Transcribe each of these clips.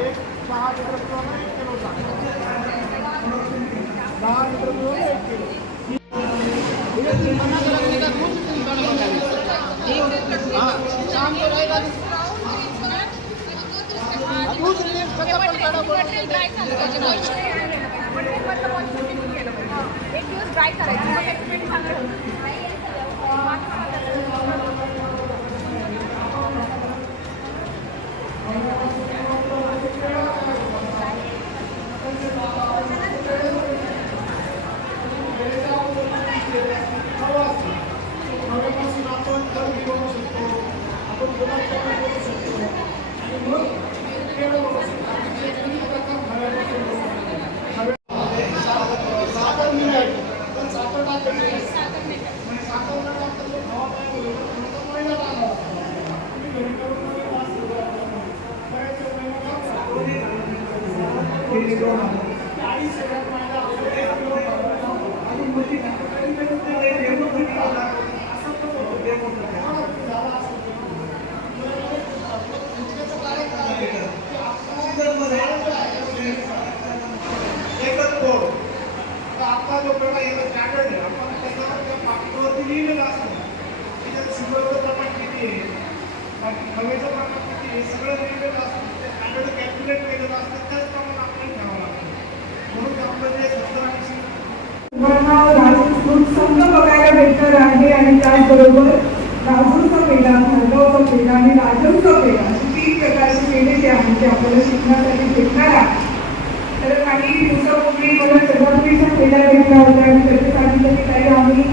साखर म्हणजे लिटर किंवा एक किलो दहा लिटर किंवा एक किलो एक दिवस ड्राय करायचं मग त्याचं पीठ चांगलं होतं. हवेपासून आपण तण बनवू शकतो आपण गुलाबजामुन बनवू शकतो आणि मग पेढे बनवू शकतो आणि ते तिन्ही प्रकार हव्यापासून बनवू शकतो. हवे- सा- साखर मिळाली पण साखर टाकायची नाही. म्हणजे साखर न टाकता जर खवा तयार होईल तर थोडासा मैदा टाकावा लागतो. तुम्ही घरी करून बघा, वास वेगळा येतो. बऱ्याचशा महिला काय करतात? हे दोन आहे. ते आई सगळ्यात मैदा असतो, ते आपलं बनवतो. आणि मग ती कधी कधी ते डेमो घरी लावतात. असं पण होतं, डेमो घरी. हा, ते झालं असं. त्याचं कारण काय आहे? की आपलं झाड जे आहे, एकच कोड तर आपला जो पेढा याला स्टँडर्ड आहे आपण त्याच्यावर त्या पाकिटवरती लिहिलेलं असतं की त्यात शुगरचं प्रमाण किती आहे बाकी हवेचं प्रमाण किती आहे सगळं लिहिलेलं असतं ते स्टँडर्ड कॅल्क्युलेट केलेलं असतं त्याचप्रमाणे आपल्याला घ्यावं लागतं म्हणून आपलं जे सत्तर ऐंशी तुम्हाला राजूर बघायला भेटणार आहे आणि त्याचबरोबर राजूचा पेढा खरगावचा पेढा आणि राजूरचा पेढा असे तीन प्रकारचे पेढे जे आहेत ते आपल्याला शिकण्यासाठी भेटणार आहे तर काही दिवसापूर्वी मला चंद्रपुरीच्या पेढ्या भेटला होता आणि त्याचे सांगितलं की काही आम्ही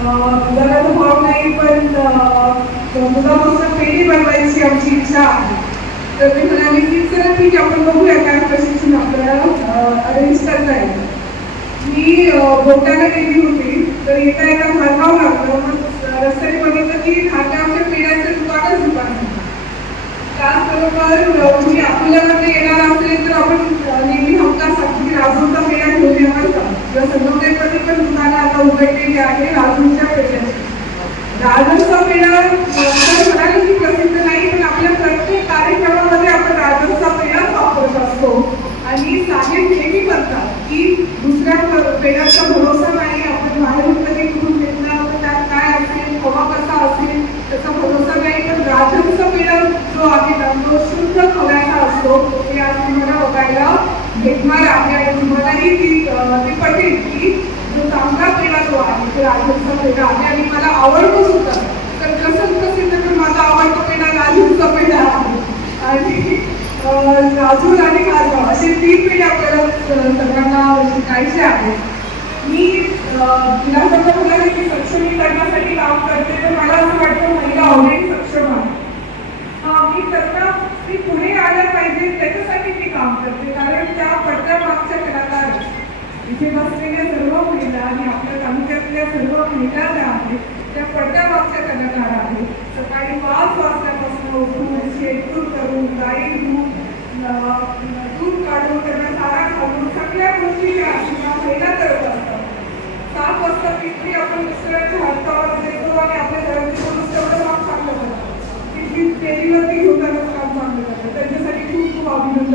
अं, भाव नाही पण अं, दुधापासून पेढी बनवायची आमची इच्छा आहे. तर मी म्हणाले की चला ठीक आपण बघूया काय प्रशिक्षण आपल्याला अरेंज करता येईल. मी बोटाने गेली होती तर येता येता खारगाव लागलो मग रस्त्याने बघितलं की खारगावच्या पेढ्याचं दुकानच दुकान आहे. त्याचबरोबर अ, म्हणजे तुम्ही अकोल्यामध्ये येणार असेल तर आपण नेहमी हमखाससाठी की पेढा घेऊन येणार का. किंवा संगमनेरमध्ये पण दुकानं आता उघडलेली आहे राजूरच्या पेढ्याची. राजूरचा पेढा म्हणाले की प्रसिद्ध नाही पण आपल्या प्रत्येक कार्यक्रमामध्ये आपण राजूरचा पेढा वापरत असतो आणि साहेब नेहमी म्हणतात की दुसऱ्या प- पेढ्याचा भरोसा नाही आपण बाहेरून कधी कुठून घेतला तर त्यात काय असेल हवा कसा असेल त्याचा भरोसा नाही पण राजूरचा पेढा जो आहे ना तो शुद्ध खव्याचा असतो ते आज तुम्हाला बघायला भेटणार आहे आणि तुम्हालाही ती ती पटेल की जो चांगला पेढा जो आहे तो राजूरचा पेढा आहे आणि मला आवडतो सुद्धा. तर कसं कसं तर माझा आवडता पेढा राजूचा पेढा आहे. आणि राजू राजूर आणि खारगाव असे तीन पिढी आपल्याला सगळ्यांना शिकायचे आहे. मी विधानसभा म्हणाले की सक्षमीकरणासाठी काम करते तर मला असं वाटतं महिला ऑनलाईन सक्षम आहे हा, मी त्यांना ती पुढे आल्या पाहिजे त्याच्यासाठी मी काम करते. कारण त्या पडद्या मागच्या कलाकार इथे बसलेल्या सर्व महिला आणि आपल्या तालुक्यातल्या सर्व महिला ज्या आहेत त्या पडद्या मागच्या कलाकार आहेत. सकाळी पाच वाजल्यापासून उठून शेतूर करून गाई धुवून दूध काढून त्यांना चारा खाऊन सगळ्या गोष्टी ज्या आहेत त्या महिला करत असतात. सात वाजता पिठली आपण दुसऱ्याच्या हातावर देतो आणि आपल्या घराची माणूस तेवढं काम चांगलं करतात पिठली फेरीवरती घेऊन जाण्याचं काम चांगलं करतात त्यांच्यासाठी खूप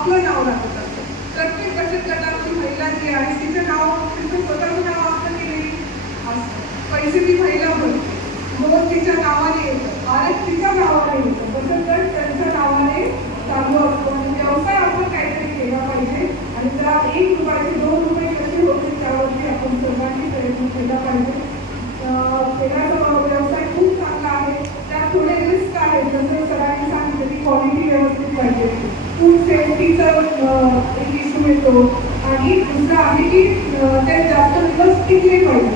आपलं नाव दाखवतात असतं प्रत्येक बचत गटाची महिला जी आहे तिचं नाव तिचं स्वतःचं नाव असतं की नाही पैसे ती महिला भरते. मग तिच्या नावाने येतं. आरत तिच्या नावाने येतं. बचत गट त्यांच्या नावाने चालू असतो. आणि म्हणजे व्यवसाय आपण काहीतरी केला पाहिजे. आणि त्या एक रुपयाचे दोन रुपये कसे होते त्यावरती आपण सर्वांनी प्रयत्न केला पाहिजे अं, तेलाचा व्यवसाय खूप चांगला आहे त्यात थोडे रिस्क आहेत जसं सरांनी सांगितलं की क्वालिटी व्यवस्थित पाहिजे फूड सेफ्टीचा एक इश्यू आणि दुसरं आहे की ते जास्त दिवस टिकले पाहिजे.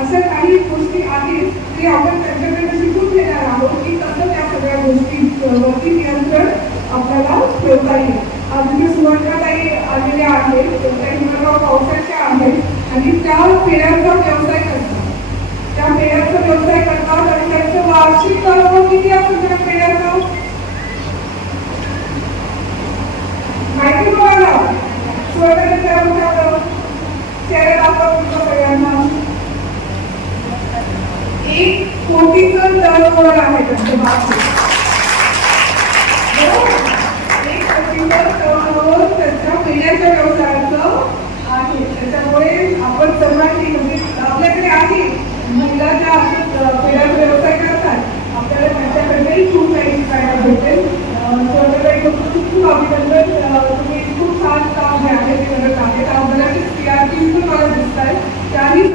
अशा काही गोष्टी आहेत ते आपण त्यांच्याकडे शिकून घेणार आहोत की कसं त्या सगळ्या गोष्टी वरती नियंत्रण आपल्याला ठेवता येईल. अजून सुवर्णाताई आलेल्या आहेत त्या हिमगाव पावसाच्या आहेत आणि त्या पेड्यांचा व्यवसाय करतात. त्या पेड्यांचा व्यवसाय करतात आणि त्यांचं वार्षिक turnover किती असतं त्या पेढ्याचं? माहिती स्वेटर विचारून कोटीचं व्यवसायाचं आहे. त्याच्यामुळे आपण सर्वांनी म्हणजे आपल्याकडे आहे. महिला पिढ्याचा व्यवसाय करतात. आपल्याला त्यांच्याकडे खूप काही शिकायला भेटेल. खूप